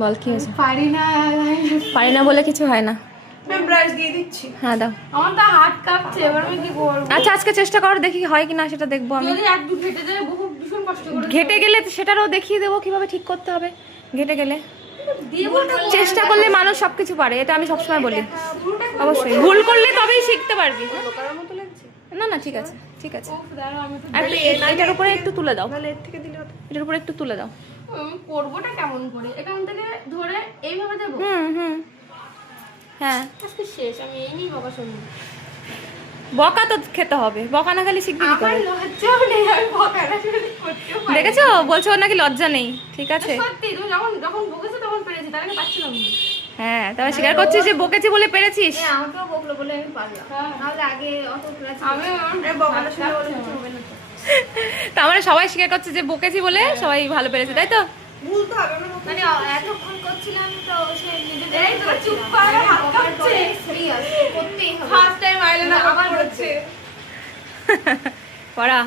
বল কি হয়েছে? পারি না বলে কিছু হয় না। আমি ব্রাশ দিয়ে দিচ্ছি। হ্যাঁ দাও। আমার তো হাত কাঁপছে, এবার আমি কি করব? আচ্ছা আজকে চেষ্টা করো, দেখি হয় কিনা সেটা দেখবো আমি। যদি এক দু ঘেটে যায় বহু ভীষণ কষ্ট করে ঘেটে গেলে সেটারও দেখিয়ে দেবো কিভাবে ঠিক করতে হবে। ঘেটে গেলে দেবটা চেষ্টা করলে মানুষ সবকিছু পারে, এটা আমি সবসময় বলি। অবশ্যই ভুল করলে তবেই শিখতে পারবি। করার মতো লাগছে। না না ঠিক আছে ঠিক আছে। উফ, দাঁড়াও, আমি তো আর এটার উপরে একটু তুলে দাও, তাহলে এর থেকে দিলে হতো। এটার উপরে একটু তুলে দাও। আমি করবোটা কেমন করে? এখান থেকে ধরে এইভাবে দেবো? হুম হ্যাঁ। আজকে শেষ, আমি এই নিয়ে বাবা শুনি। বকা তো খেতে হবে, বকা না খালি শিখবি কি আমার করে? লজ্জাও নেই, আমি বকাটা করতেও পারি। দেখেছো বলছো ওর নাকি লজ্জা নেই। ঠিক আছে সত্যি, তুমি যখন যখন বকেছো তখন পেরেছি, তার আগে পাচ্ছিলাম না। হ্যাঁ, তবে স্বীকার করছিস যে বকেছি বলে পেরেছিস। হ্যাঁ আমাকেও বকলো বলে আমি পারলাম, নাহলে আগে অত ক্লাস আমি বকাটা শুনে বলে কিছু হবে না তো। তার মানে সবাই স্বীকার করছে যে বকেছি বলে সবাই ভালো পেরেছে, তাই তো? ভুল তো হবে না। মানে এতক্ষণ করছিলাম তো সে নিজেদের এই তো চুপ করে হাত কাঁপছে। সিরিয়াস করতেই হবে। ফার্স্ট টাইম আইলাইনার আবার হচ্ছে। পড়া